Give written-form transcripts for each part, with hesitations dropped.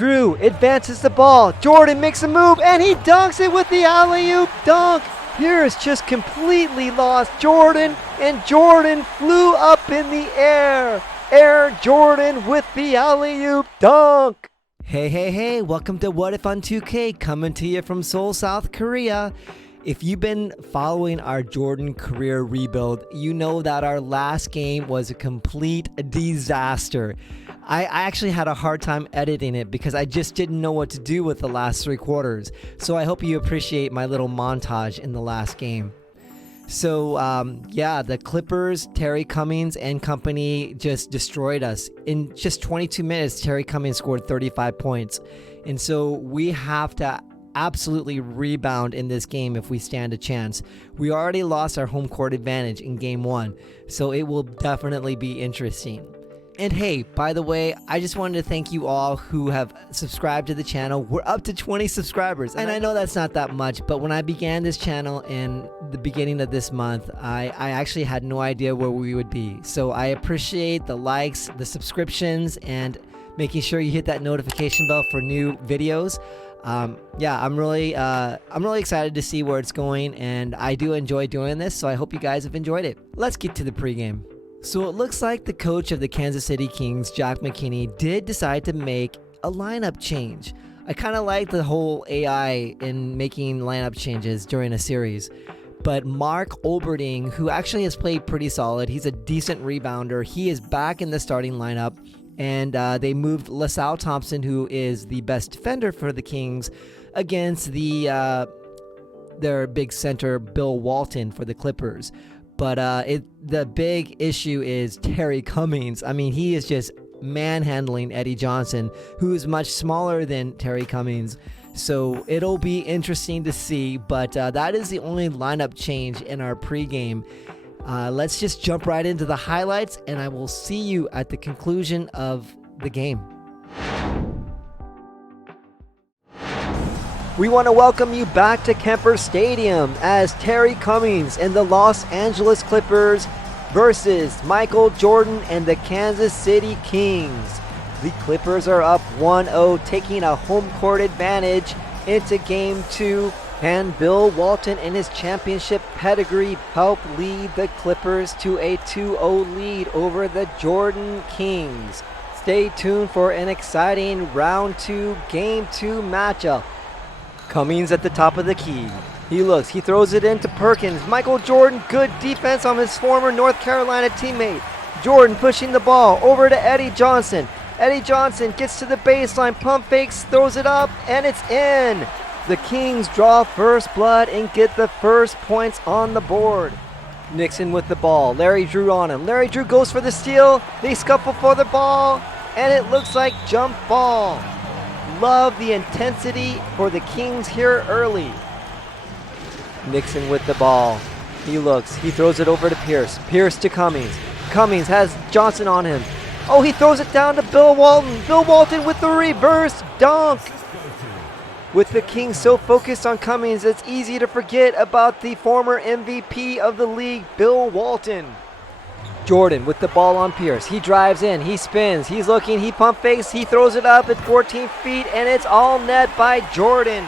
Drew advances the ball. Jordan makes a move, and he dunks it with the alley-oop dunk. Pierce just completely lost Jordan, and Jordan flew up in the air. Air Jordan with the alley-oop dunk. Hey, welcome to What If on 2K, coming to you from Seoul, South Korea. If you've been following our Jordan career rebuild, you know that our last game was a complete disaster. I actually had a hard time editing it because I just didn't know what to do with the last three quarters. So I hope you appreciate my little montage in the last game. So the Clippers, Terry Cummings and company just destroyed us. In just 22 minutes, Terry Cummings scored 35 points. And so we have to absolutely rebound in this game if we stand a chance. We already lost our home court advantage in game one, so it will definitely be interesting. And hey, by the way, I just wanted to thank you all who have subscribed to the channel. We're up to 20 subscribers, and I know that's not that much, but when I began this channel in the beginning of this month, I actually had no idea where we would be. So I appreciate the likes, the subscriptions, and making sure you hit that notification bell for new videos. I'm really excited to see where it's going, and I do enjoy doing this, so I hope you guys have enjoyed it. Let's get to the pregame. So it looks like the coach of the Kansas City Kings, Jack McKinney, did decide to make a lineup change. I kind of like the whole AI in making lineup changes during a series. But Mark Olberding, who actually has played pretty solid, he's a decent rebounder. He is back in the starting lineup. And they moved LaSalle Thompson, who is the best defender for the Kings, against their big center, Bill Walton, for the Clippers. But the big issue is Terry Cummings. I mean, he is just manhandling Eddie Johnson, who is much smaller than Terry Cummings. So it'll be interesting to see. But that is the only lineup change in our pregame. Let's just jump right into the highlights, and I will see you at the conclusion of the game. We want to welcome you back to Kemper Stadium as Terry Cummings and the Los Angeles Clippers versus Michael Jordan and the Kansas City Kings. The Clippers are up 1-0, taking a home court advantage into Game 2. And Bill Walton and his championship pedigree help lead the Clippers to a 2-0 lead over the Jordan Kings. Stay tuned for an exciting round 2, Game 2 matchup. Cummings at the top of the key. He looks, he throws it into Perkins. Michael Jordan, good defense on his former North Carolina teammate. Jordan pushing the ball over to Eddie Johnson. Eddie Johnson gets to the baseline, pump fakes, throws it up, and it's in. The Kings draw first blood and get the first points on the board. Nixon with the ball. Larry Drew on him. Larry Drew goes for the steal. They scuffle for the ball, and it looks like jump ball. Love the intensity for the Kings here early. Nixon with the ball. He looks. He throws it over to Pierce. Pierce to Cummings. Cummings has Johnson on him. Oh, he throws it down to Bill Walton. Bill Walton with the reverse dunk. With the Kings so focused on Cummings, it's easy to forget about the former MVP of the league, Bill Walton. Jordan with the ball on Pierce. He drives in, he spins, he's looking, he pump fakes, he throws it up at 14 feet, and it's all net by Jordan.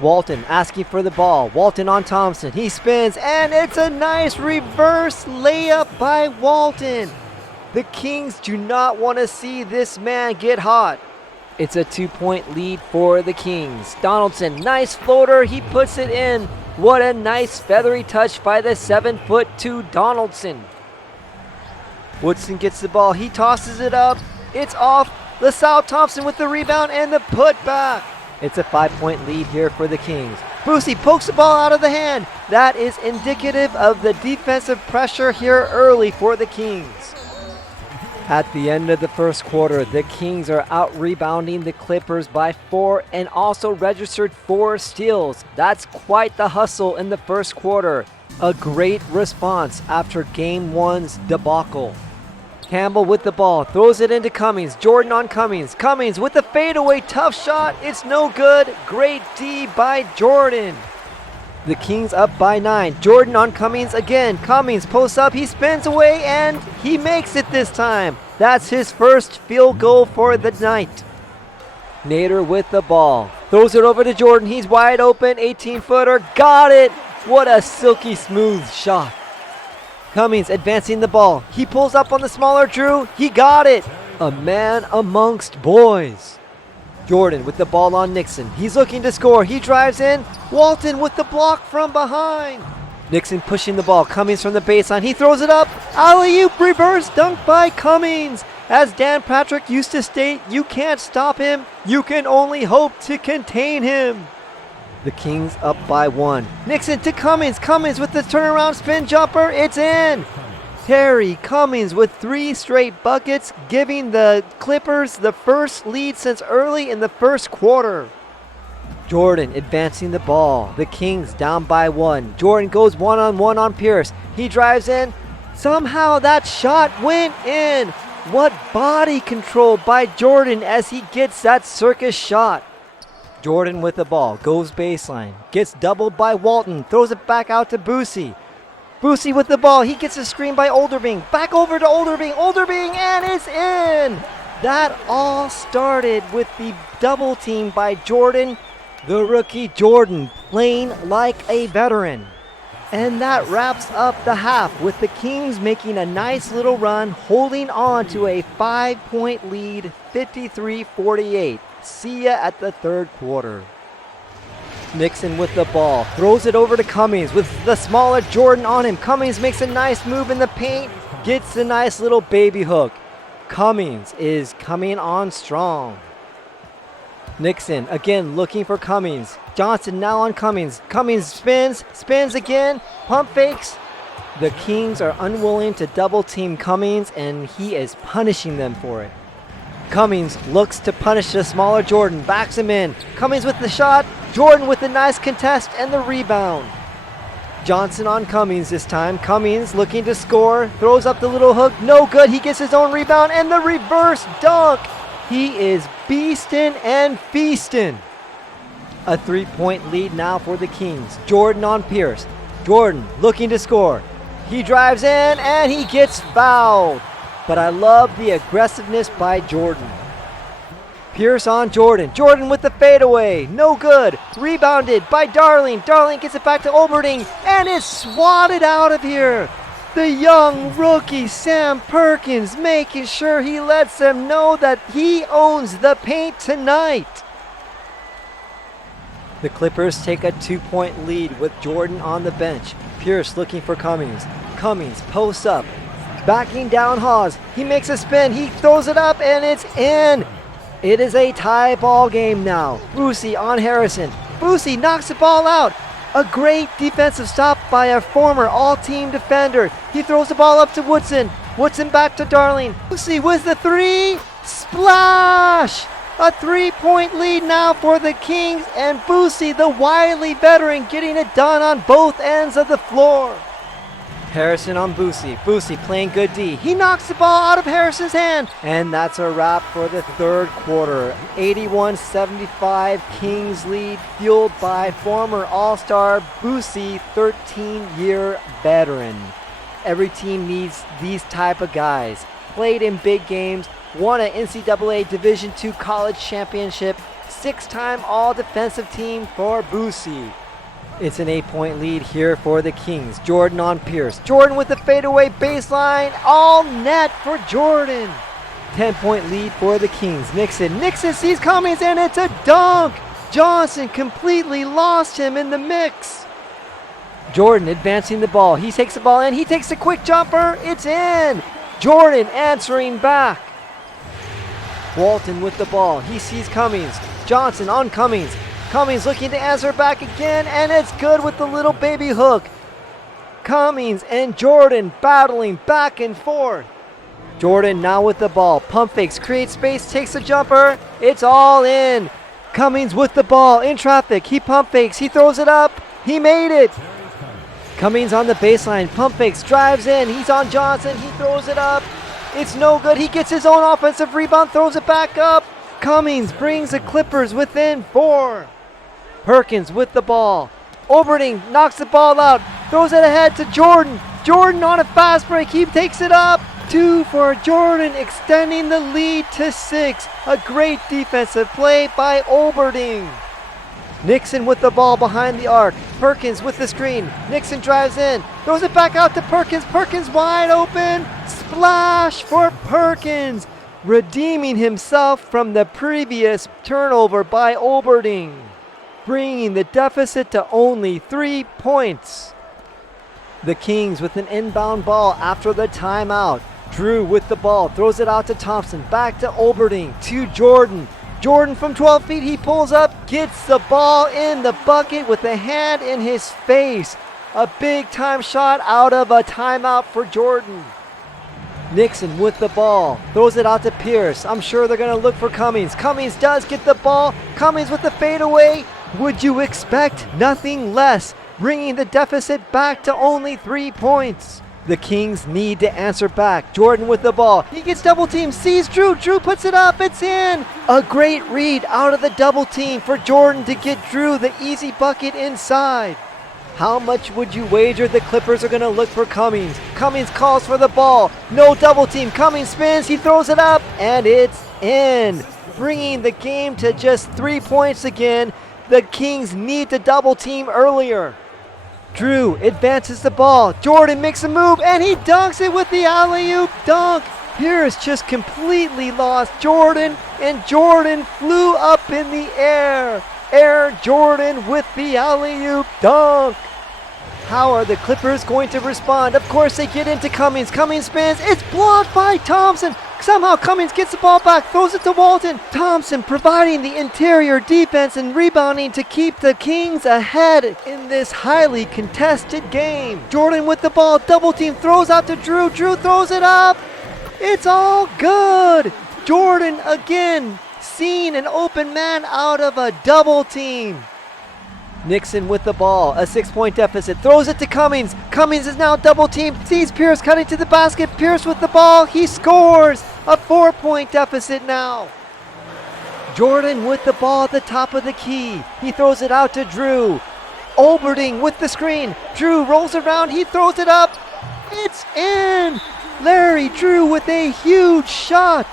Walton asking for the ball. Walton on Thompson. He spins, and it's a nice reverse layup by Walton. The Kings do not want to see this man get hot. It's a 2-point lead for the Kings. Donaldson, nice floater. He puts it in. What a nice feathery touch by the 7'2" Donaldson. Woodson gets the ball. He tosses it up. It's off. LaSalle Thompson with the rebound and the putback. It's a 5-point lead here for the Kings. Boosie pokes the ball out of the hand. That is indicative of the defensive pressure here early for the Kings. At the end of the first quarter, the Kings are out-rebounding the Clippers by 4 and also registered 4 steals. That's quite the hustle in the first quarter. A great response after Game 1's debacle. Campbell with the ball, throws it into Cummings. Jordan on Cummings. Cummings with the fadeaway, tough shot. It's no good. Great D by Jordan. The Kings up by 9. Jordan on Cummings again. Cummings posts up, he spins away, and he makes it this time. That's his first field goal for the night. Nader with the ball. Throws it over to Jordan. He's wide open. 18-footer. Got it. What a silky smooth shot. Cummings advancing the ball. He pulls up on the smaller Drew. He got it. A man amongst boys. Jordan with the ball on Nixon. He's looking to score. He drives in. Walton with the block from behind. Nixon pushing the ball. Cummings from the baseline. He throws it up. Alley-oop reverse dunk by Cummings. As Dan Patrick used to state, you can't stop him. You can only hope to contain him. The Kings up by 1. Nixon to Cummings. Cummings with the turnaround spin jumper. It's in. Terry Cummings with 3 straight buckets, giving the Clippers the first lead since early in the first quarter. Jordan advancing the ball. The Kings down by 1. Jordan goes one-on-one on Pierce. He drives in. Somehow that shot went in. What body control by Jordan as he gets that circus shot. Jordan with the ball, goes baseline, gets doubled by Walton, throws it back out to Boosie. Boosie with the ball, he gets a screen by Olderbing, back over to Olderbing, and it's in! That all started with the double team by Jordan, the rookie Jordan, playing like a veteran. And that wraps up the half with the Kings making a nice little run, holding on to a 5-point lead, 53-48. See ya at the third quarter. Nixon with the ball, throws it over to Cummings with the smaller Jordan on him. Cummings makes a nice move in the paint, gets a nice little baby hook. Cummings is coming on strong. Nixon again looking for Cummings. Johnson now on Cummings. Cummings spins again, pump fakes. The Kings are unwilling to double team Cummings, and he is punishing them for it. Cummings looks to punish the smaller Jordan, backs him in. Cummings with the shot, Jordan with the nice contest and the rebound. Johnson on Cummings this time. Cummings looking to score, throws up the little hook, no good. He gets his own rebound and the reverse dunk. He is beastin' and feastin'. A 3-point lead now for the Kings. Jordan on Pierce. Jordan looking to score. He drives in and he gets fouled. But I love the aggressiveness by Jordan. Pierce on Jordan. Jordan with the fadeaway. No good. Rebounded by Darling. Darling gets it back to Olberding and is swatted out of here. The young rookie Sam Perkins making sure he lets them know that he owns the paint tonight. The Clippers take a 2-point lead with Jordan on the bench. Pierce looking for Cummings. Cummings posts up. Backing down Hawes. He makes a spin. He throws it up and it's in. It is a tie ball game now. Boosie on Harrison. Boosie knocks the ball out. A great defensive stop by a former all-team defender. He throws the ball up to Woodson. Woodson back to Darling. Boosie with the 3. Splash! A 3-point lead now for the Kings, and Boosie, the wily veteran, getting it done on both ends of the floor. Harrison on Boosie. Boosie playing good D. He knocks the ball out of Harrison's hand. And that's a wrap for the third quarter. 81-75 Kings lead, fueled by former All-Star Boosie, 13-year veteran. Every team needs these type of guys. Played in big games, won an NCAA Division II college championship, 6-time all-defensive team for Boosie. It's an 8-point lead here for the Kings. Jordan on Pierce. Jordan with the fadeaway baseline. All net for Jordan. 10-point lead for the Kings. Nixon sees Cummings and it's a dunk. Johnson completely lost him in the mix. Jordan advancing the ball. He takes the ball in. He takes a quick jumper. It's in. Jordan answering back. Walton with the ball. He sees Cummings. Johnson on Cummings. Cummings looking to answer back again, and it's good with the little baby hook. Cummings and Jordan battling back and forth. Jordan now with the ball. Pump fakes, creates space, takes a jumper. It's all in. Cummings with the ball in traffic. He pump fakes. He throws it up. He made it. Cummings on the baseline. Pump fakes, drives in. He's on Johnson. He throws it up. It's no good. He gets his own offensive rebound, throws it back up. Cummings brings the Clippers within 4. Perkins with the ball. Olberding knocks the ball out. Throws it ahead to Jordan. Jordan on a fast break. He takes it up. 2 for Jordan, extending the lead to 6. A great defensive play by Olberding. Nixon with the ball behind the arc. Perkins with the screen. Nixon drives in, throws it back out to Perkins. Perkins wide open. Splash for Perkins, redeeming himself from the previous turnover by Olberding, bringing the deficit to only 3 points. The Kings with an inbound ball after the timeout. Drew with the ball, throws it out to Thompson, back to Olberding, to Jordan. Jordan from 12 feet, he pulls up, gets the ball in the bucket with a hand in his face. A big time shot out of a timeout for Jordan. Nixon with the ball, throws it out to Pierce. I'm sure they're going to look for Cummings. Cummings does get the ball. Cummings with the fadeaway. Would you expect nothing less, bringing the deficit back to only 3 points. The Kings need to answer back. Jordan with the ball. He gets double teamed, sees Drew. Drew puts it up. It's in. A great read out of the double team for Jordan to get Drew the easy bucket inside. How much would you wager the Clippers are going to look for Cummings? Cummings calls for the ball. No double team. Cummings spins. He throws it up. And it's in. Bringing the game to just 3 points again. The Kings need to double team earlier. Drew advances the ball. Jordan makes a move, and he dunks it with the alley-oop dunk. Pierce just completely lost Jordan, and Jordan flew up in the air. Air Jordan with the alley-oop dunk. How are the Clippers going to respond? Of course, they get into Cummings. Cummings spins. It's blocked by Thompson. Somehow Cummings gets the ball back, throws it to Walton. Thompson providing the interior defense and rebounding to keep the Kings ahead in this highly contested game. Jordan with the ball, double team, throws out to Drew. Drew throws it up. It's all good. Jordan again, seeing an open man out of a double team. Nixon with the ball, a 6-point deficit, throws it to Cummings. Cummings is now double teamed, sees Pierce cutting to the basket. Pierce with the ball, he scores. A 4-point deficit now. Jordan with the ball at the top of the key. He throws it out to Drew. Olberding with the screen. Drew rolls around, he throws it up. It's in. Larry Drew with a huge shot.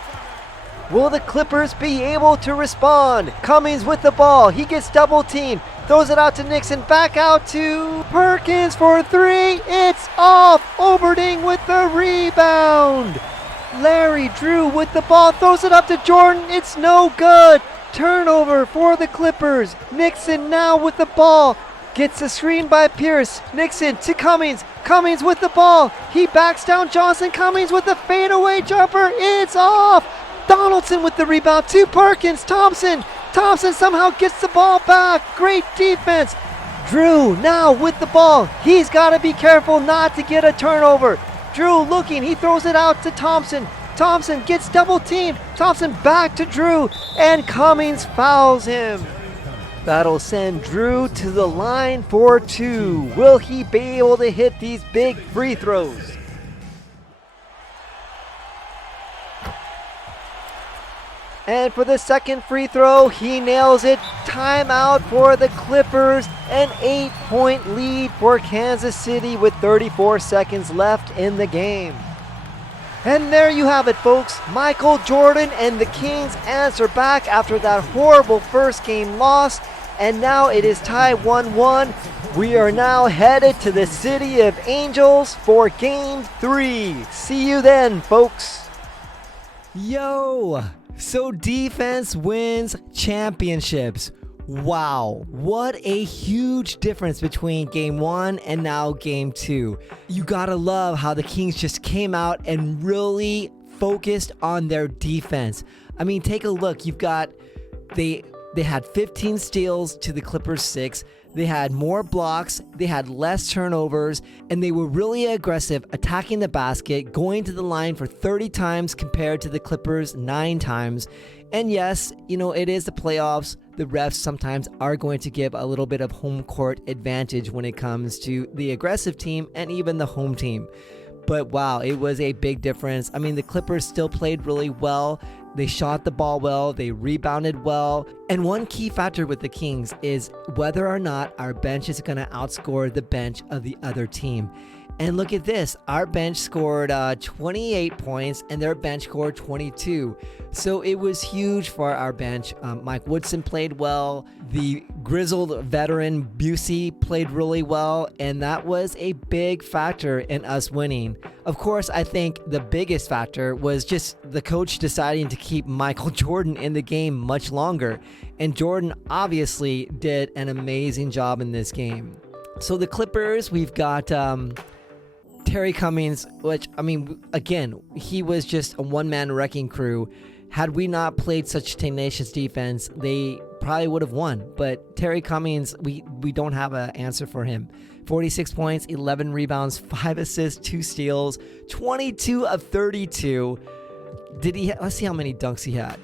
Will the Clippers be able to respond? Cummings with the ball, he gets double teamed. Throws it out to Nixon, back out to Perkins for 3. It's off. Olberding with the rebound. Larry Drew with the ball, throws it up to Jordan. It's no good. Turnover for the Clippers. Nixon now with the ball. Gets a screen by Pierce. Nixon to Cummings. Cummings with the ball. He backs down Johnson. Cummings with the fadeaway jumper. It's off. Donaldson with the rebound to Perkins. Thompson somehow gets the ball back. Great defense. Drew now with the ball. He's got to be careful not to get a turnover. Drew looking. He throws it out to Thompson. Thompson gets double teamed. Thompson back to Drew. And Cummings fouls him. That'll send Drew to the line for 2. Will he be able to hit these big free throws? And for the second free throw, he nails it. Timeout for the Clippers. An 8-point lead for Kansas City with 34 seconds left in the game. And there you have it, folks. Michael Jordan and the Kings answer back after that horrible first game loss. And now it is tied 1-1. We are now headed to the City of Angels for Game 3. See you then, folks. Yo! So defense wins championships. Wow, what a huge difference between game 1 and now game 2. You gotta love how the Kings just came out and really focused on their defense. I mean, take a look. You've got, they had 15 steals to the Clippers 6. They had more blocks, they had less turnovers, and they were really aggressive, attacking the basket, going to the line for 30 times compared to the Clippers 9 times. And yes, you know, it is the playoffs. The refs sometimes are going to give a little bit of home court advantage when it comes to the aggressive team and even the home team. But wow, it was a big difference. I mean, the Clippers still played really well. They shot the ball well, they rebounded well. And one key factor with the Kings is whether or not our bench is going to outscore the bench of the other team. And look at this. Our bench scored 28 points and their bench scored 22. So it was huge for our bench. Mike Woodson played well. The grizzled veteran Busey played really well. And that was a big factor in us winning. Of course, I think the biggest factor was just the coach deciding to keep Michael Jordan in the game much longer. And Jordan obviously did an amazing job in this game. So the Clippers, we've got Terry Cummings, which, I mean, again, he was just a one-man wrecking crew. Had we not played such tenacious defense, they probably would have won. But Terry Cummings, we don't have an answer for him. 46 points, 11 rebounds, 5 assists, 2 steals, 22 of 32. Let's see how many dunks he had.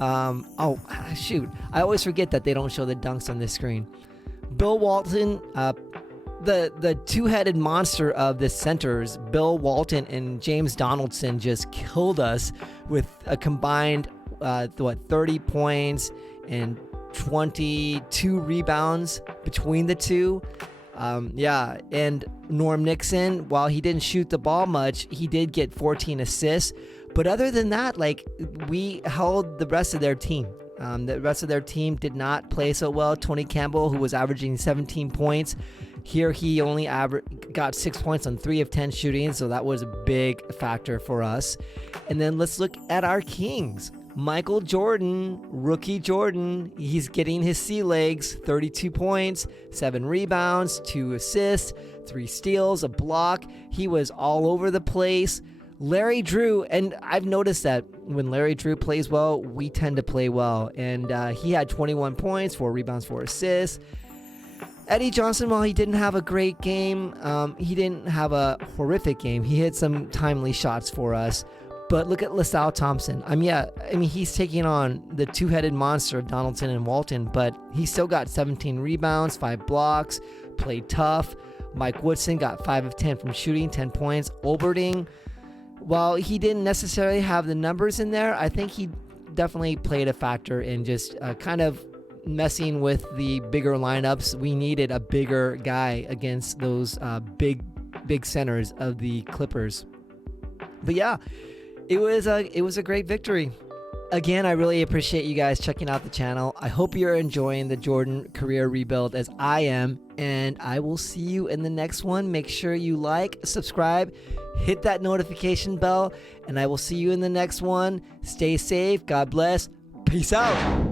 Oh, shoot. I always forget that they don't show the dunks on this screen. Bill Walton, the two-headed monster of the centers, Bill Walton and James Donaldson, just killed us with a combined 30 points and 22 rebounds between the two. And Norm Nixon, while he didn't shoot the ball much, he did get 14 assists. But other than that, we held the rest of their team. The rest of their team did not play so well. Tony Campbell, who was averaging 17 points, here he only got 6 points on 3 of 10 shooting, so that was a big factor for us. And then let's look at our Kings. Michael Jordan, rookie Jordan, he's getting his sea legs, 32 points, 7 rebounds, 2 assists, 3 steals, a block. He was all over the place. Larry Drew, and I've noticed that when Larry Drew plays well, we tend to play well. And he had 21 points, 4 rebounds, 4 assists. Eddie Johnson, while he didn't have a great game, he didn't have a horrific game. He hit some timely shots for us. But look at LaSalle Thompson. He's taking on the two-headed monster of Donaldson and Walton, but he still got 17 rebounds, 5 blocks, played tough. Mike Woodson got 5 of 10 from shooting, 10 points. Olberding, while he didn't necessarily have the numbers in there, I think he definitely played a factor in just kind of messing with the bigger lineups. We needed a bigger guy against those big centers of the Clippers. But yeah, it was a great victory. Again, I really appreciate you guys checking out the channel. I hope you're enjoying the Jordan career rebuild as I am, and I will see you in the next one. Make sure you like, subscribe, hit that notification bell, and I will see you in the next one. Stay safe. God bless. Peace out.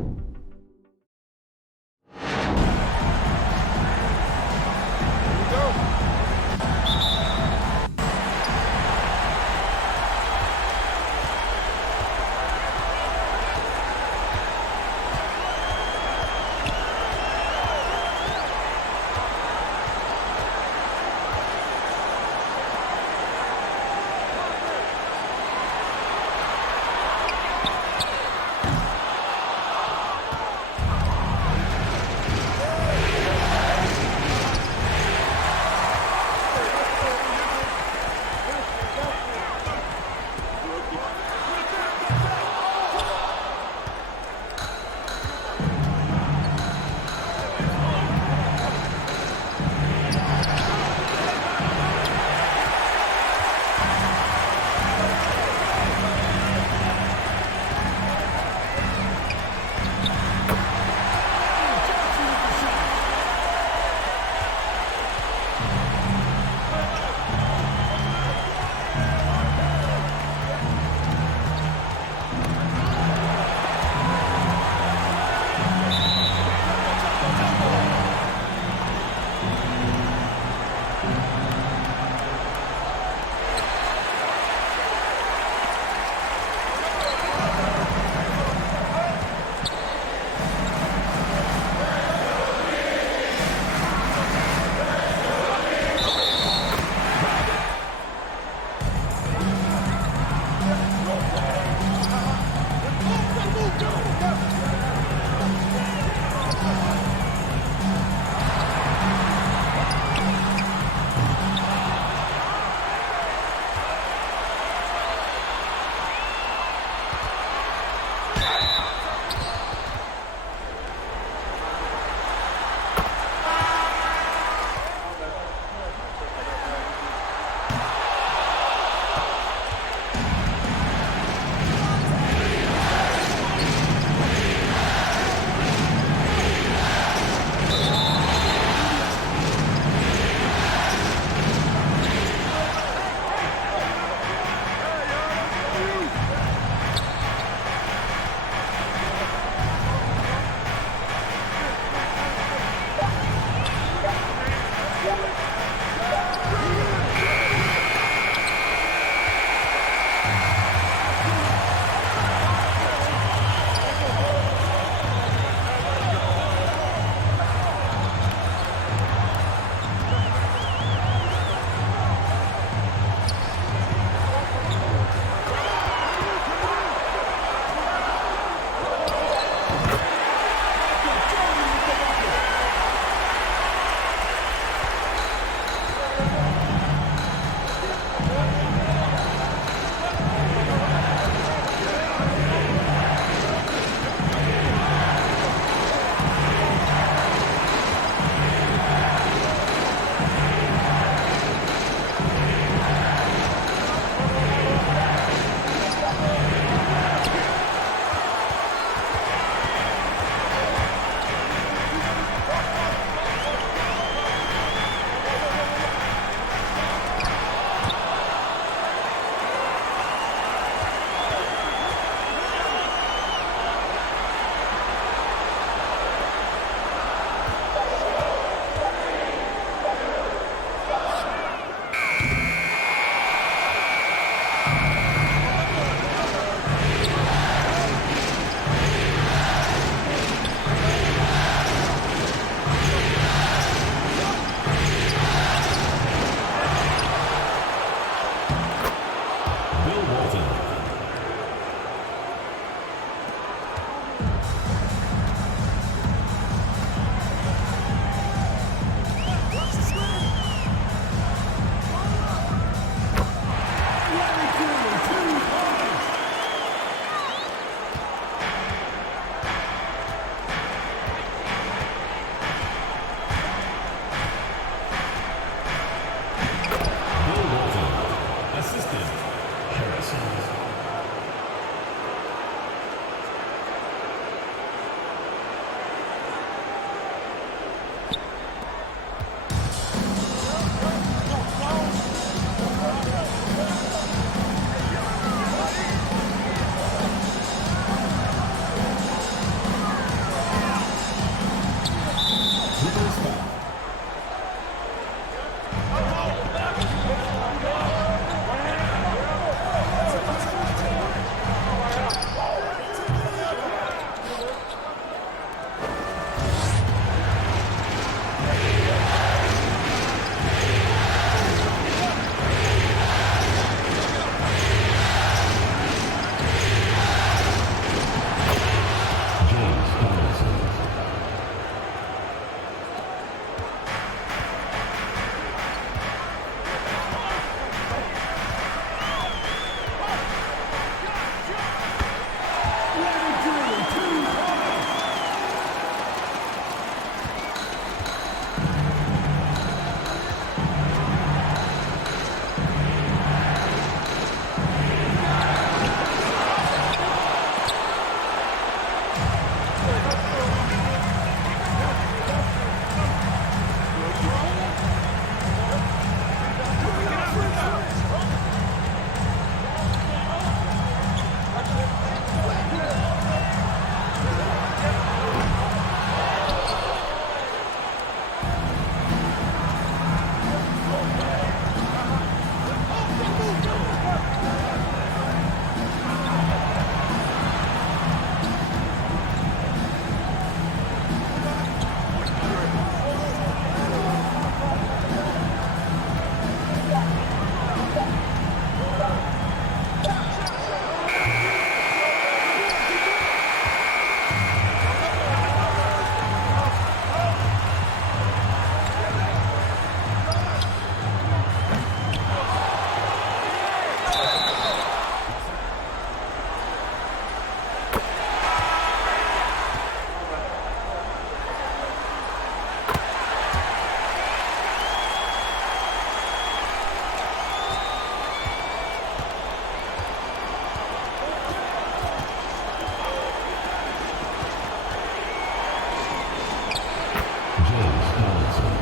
James Donaldson.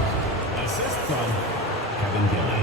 Assist from Kevin Gilly.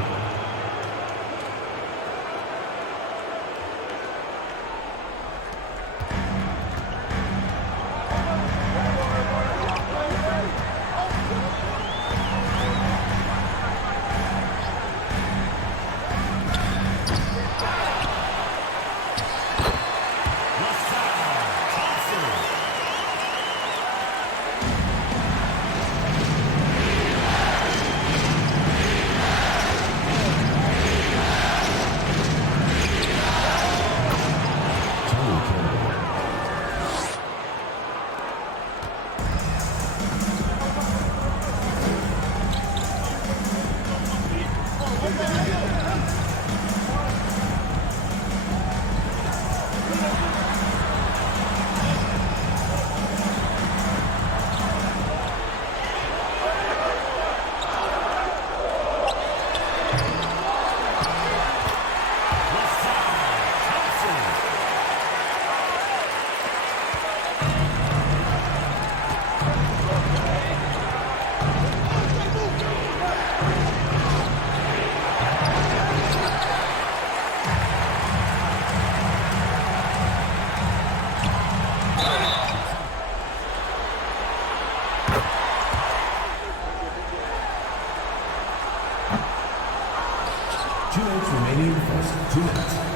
Remaining in the first 2 minutes.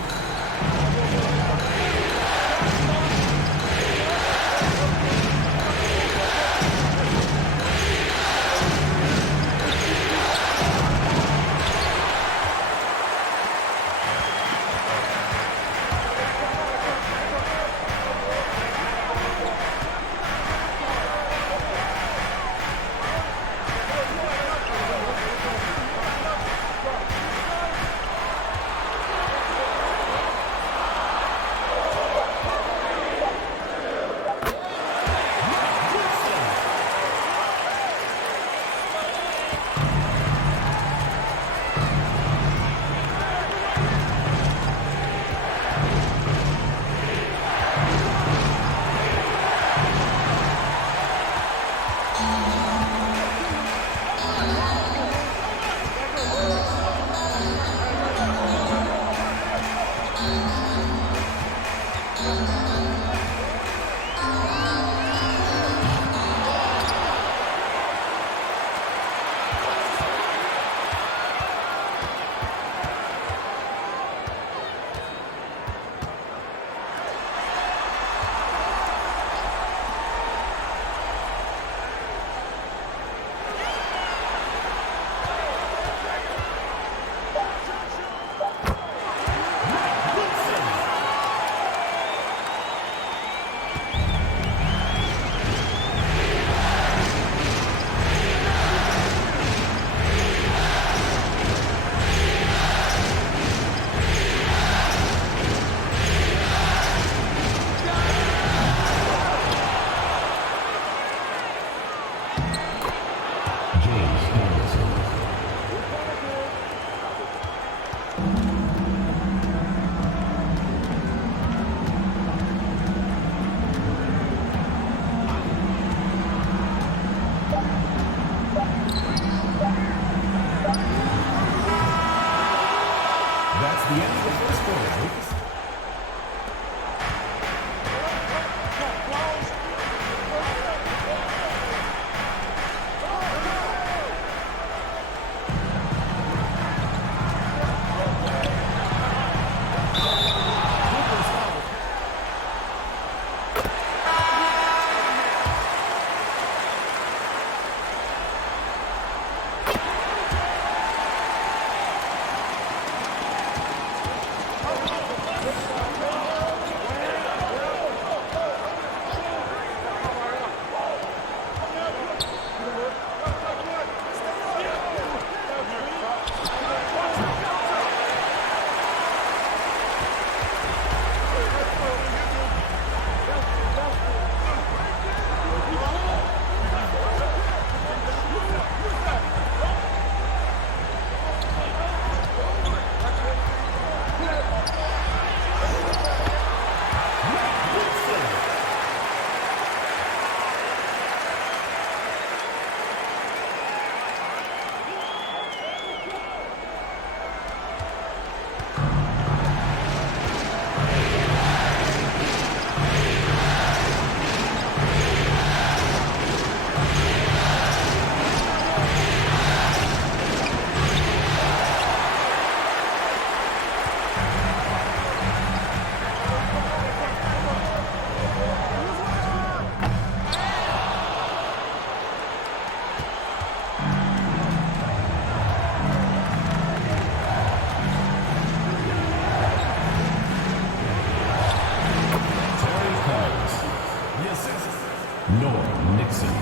Nixon.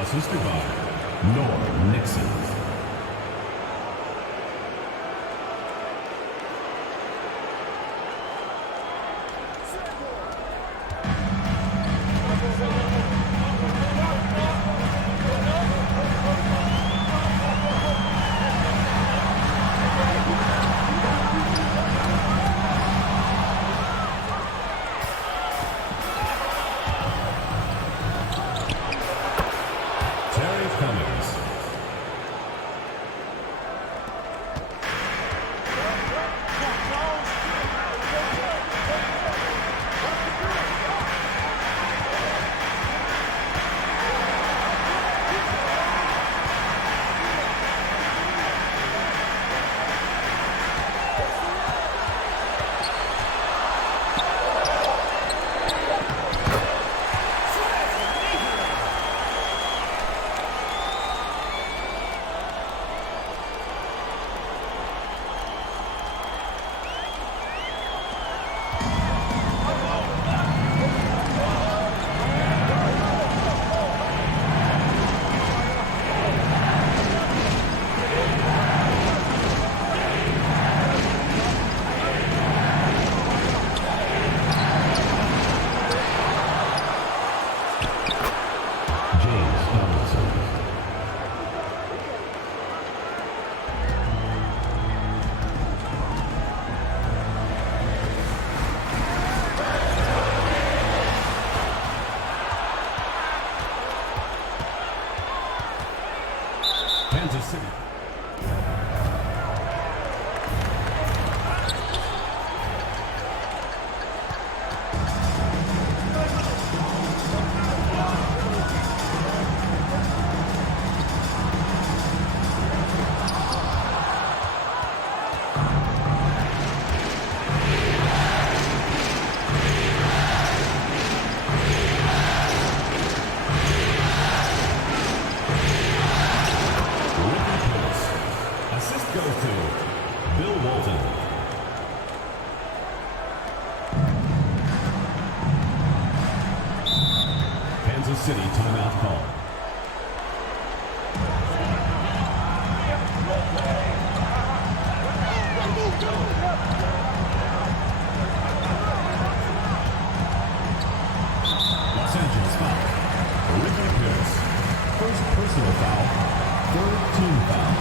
Assisted by Norm Nixon. Cummings. Kansas City. Assist goes to Bill Walton. Kansas City timeout call. Los Angeles foul. Ricky Pierce. First personal foul. Third team foul.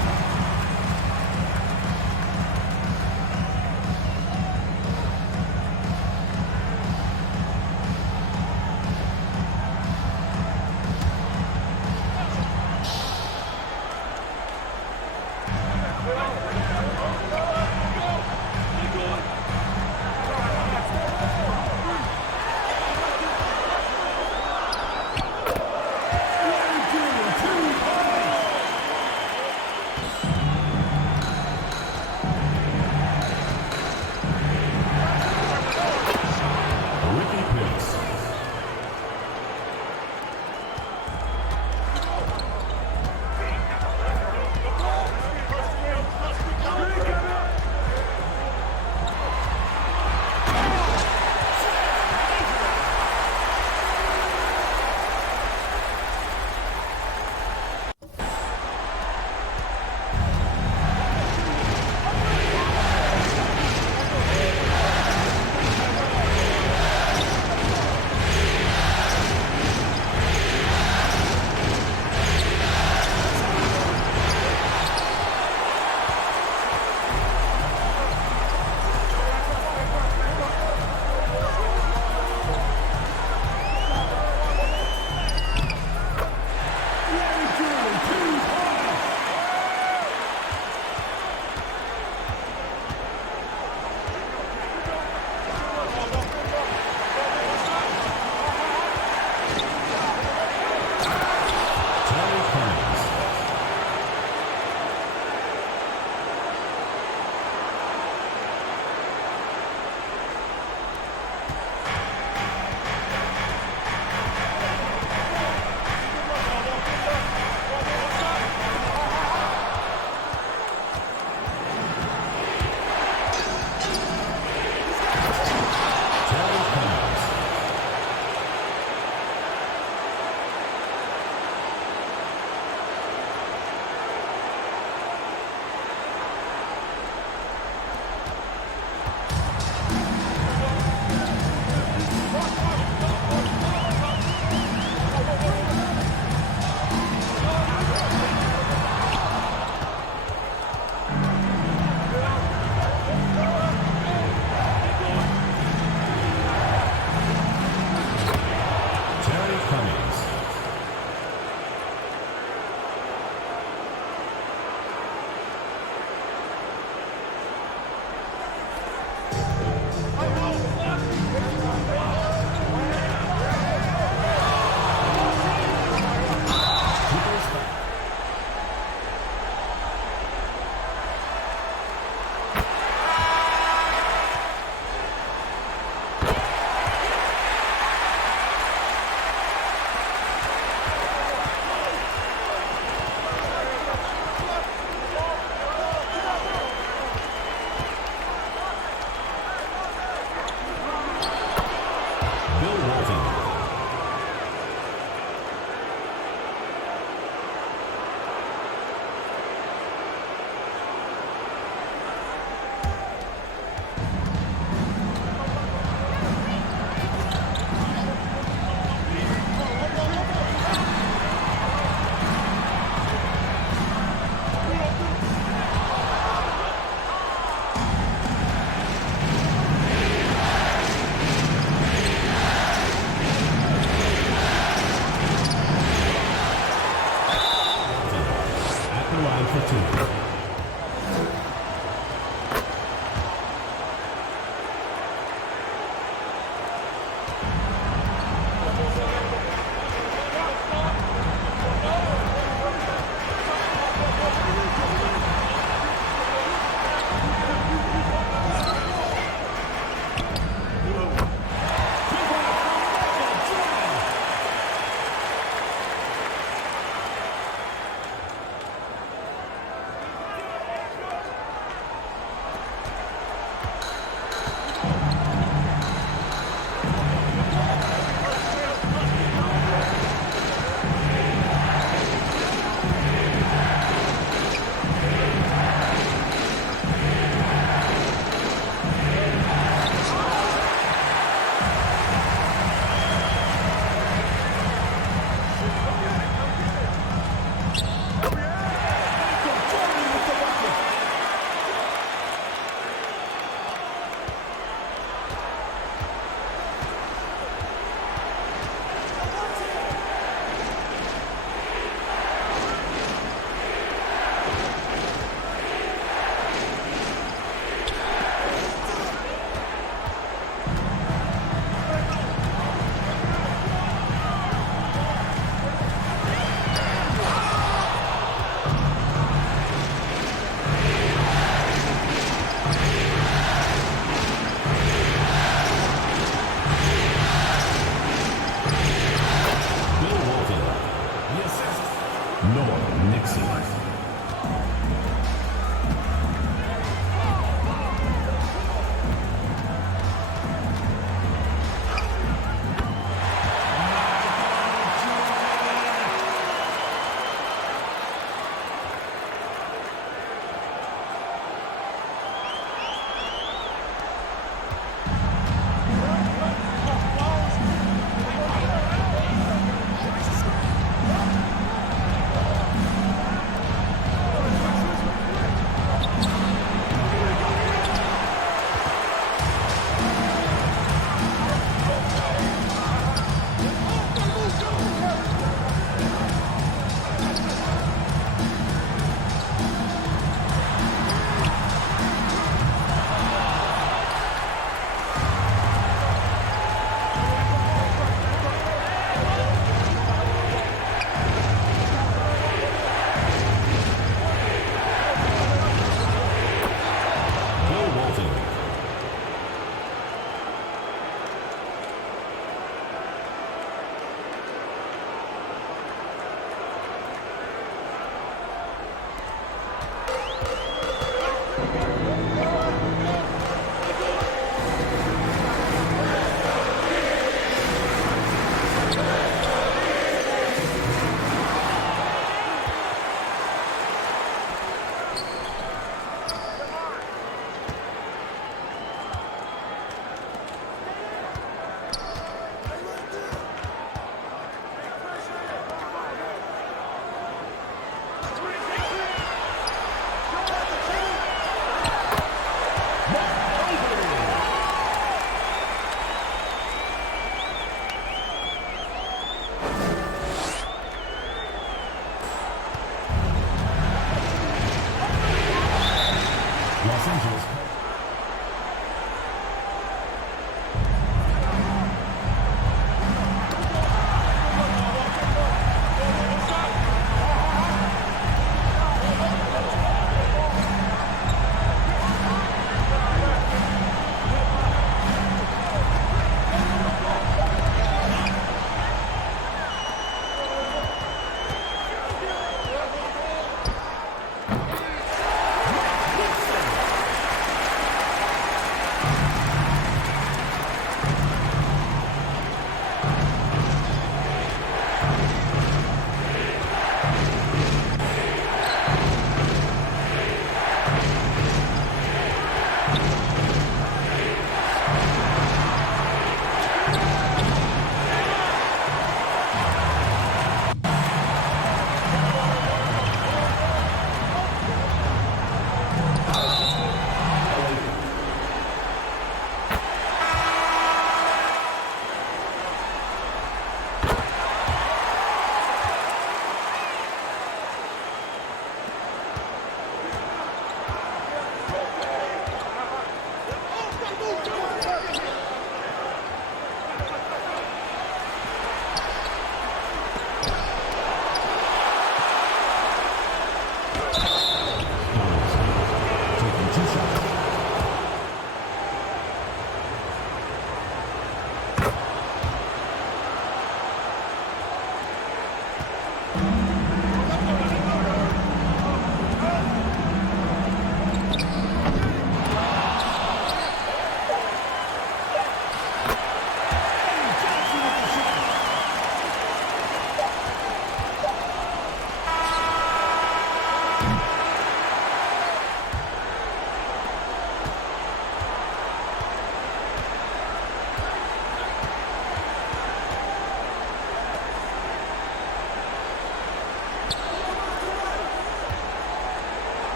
line for two.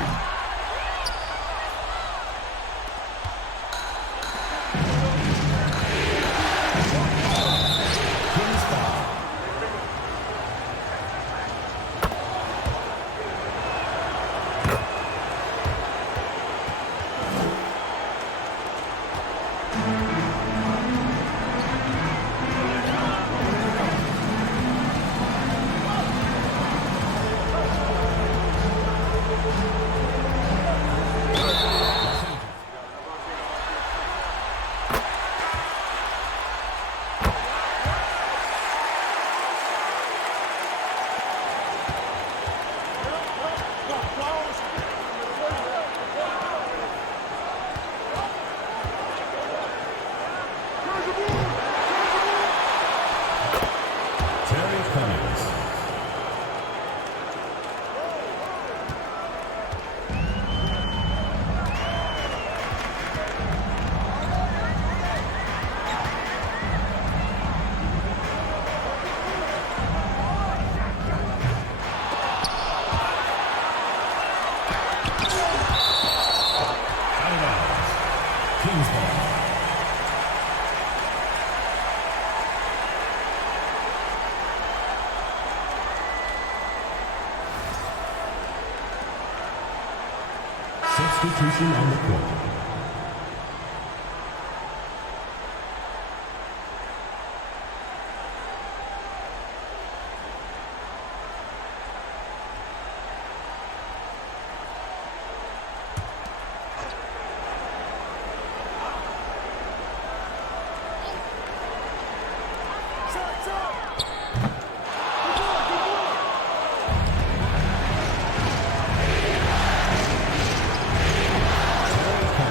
Kings foul. Terry Cummings. Timeouts. Kings ball. Substitution on the court. Terry Cummings.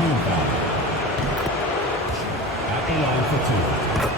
team foul. At the line for two.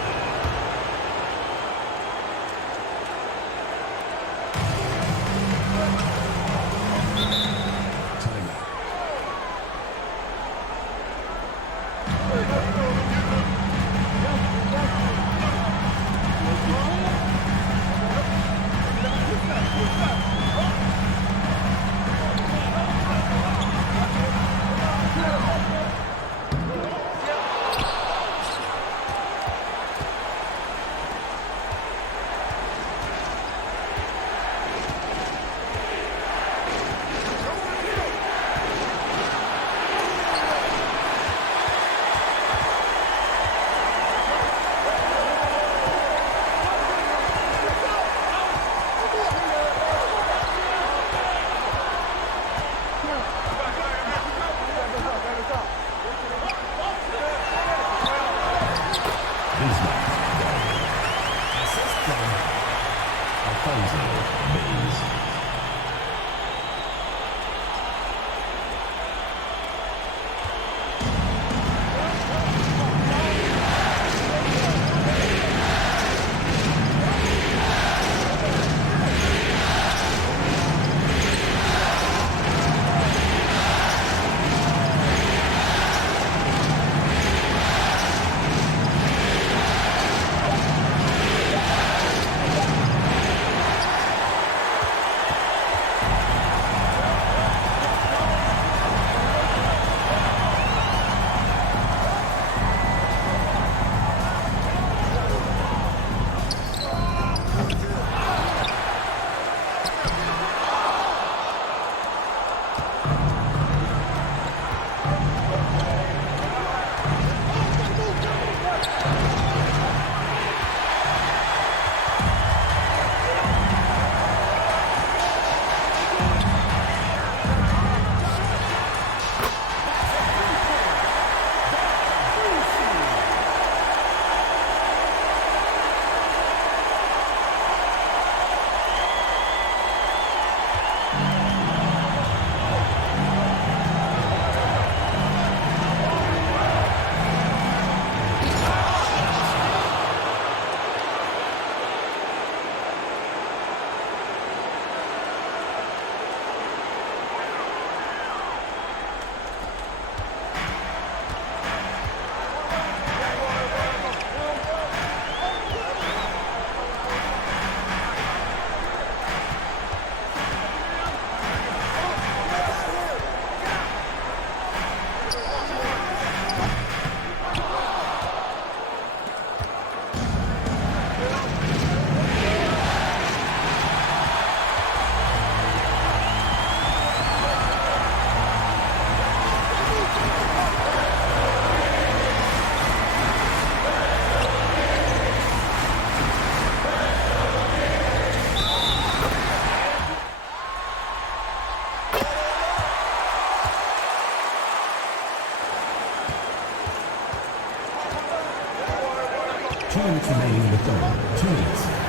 minutes remaining in the third. 2 minutes.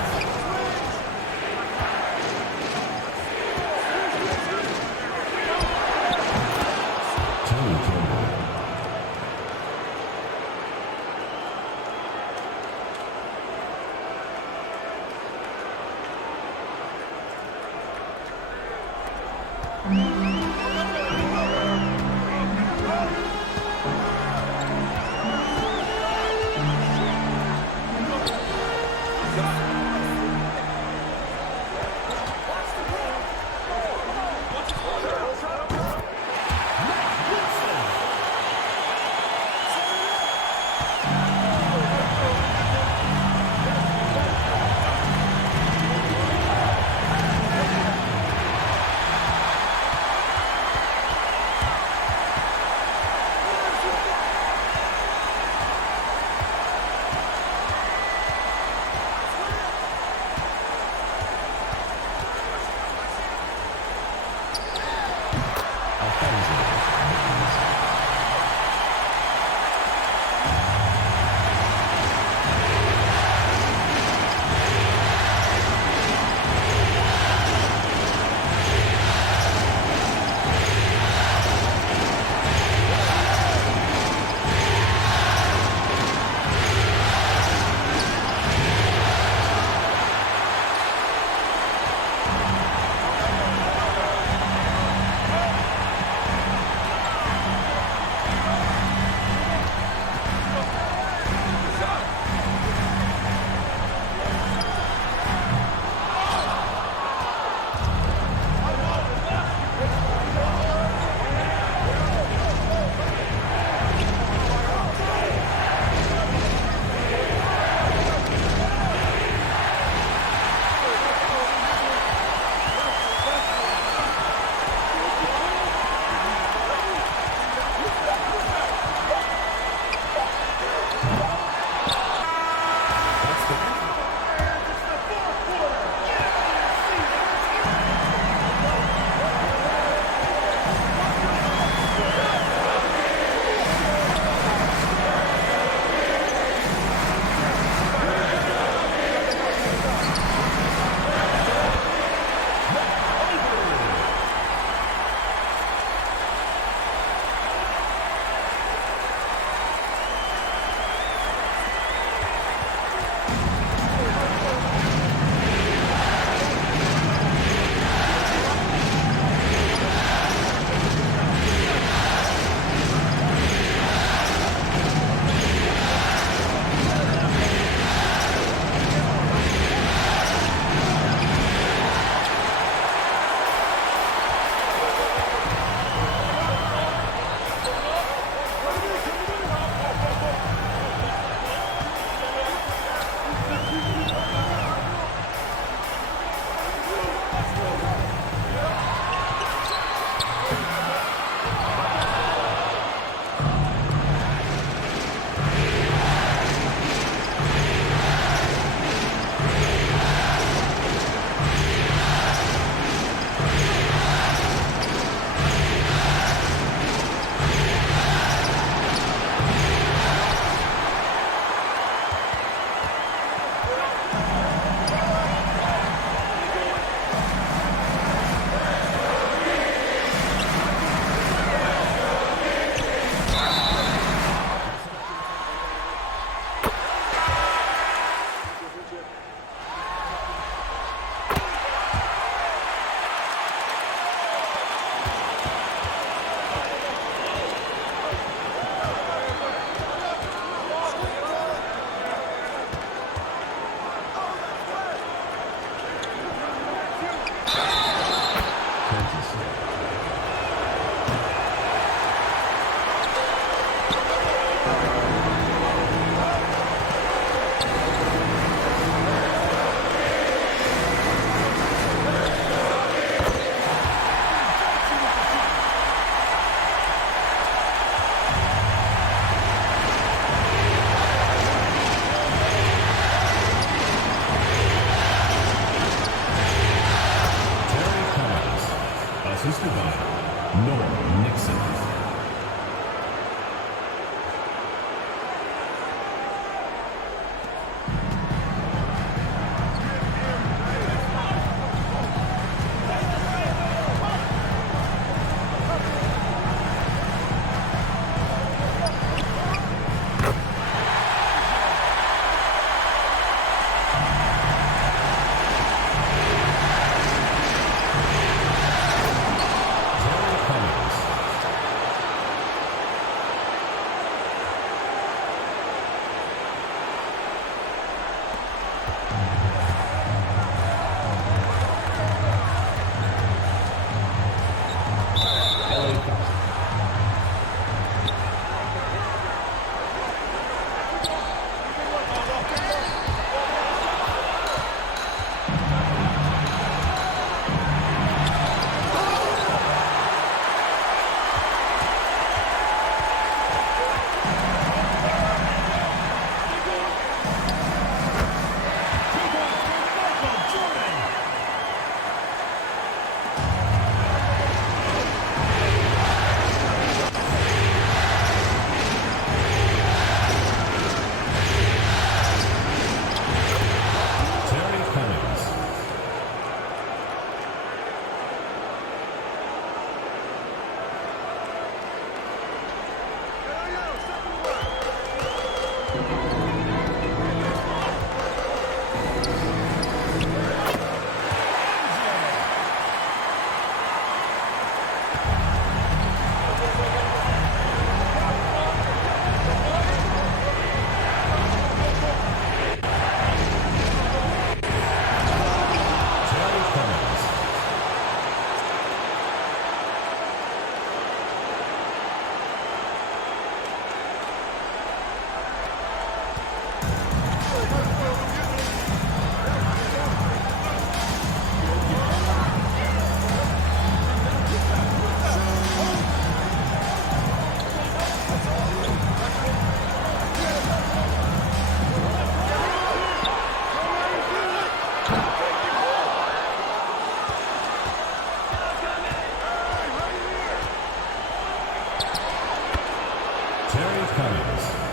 Terry Cummings.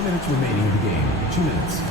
2 minutes remaining in the game. 2 minutes.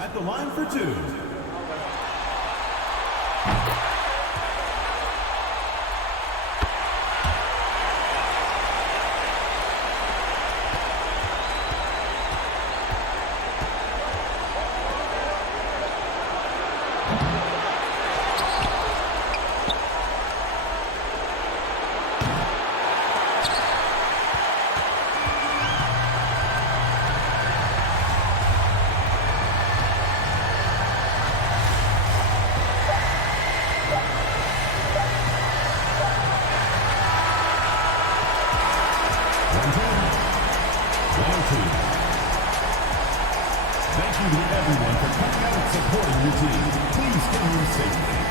At the line for two. Thank you to everyone for coming out and supporting your team. Please get home safely.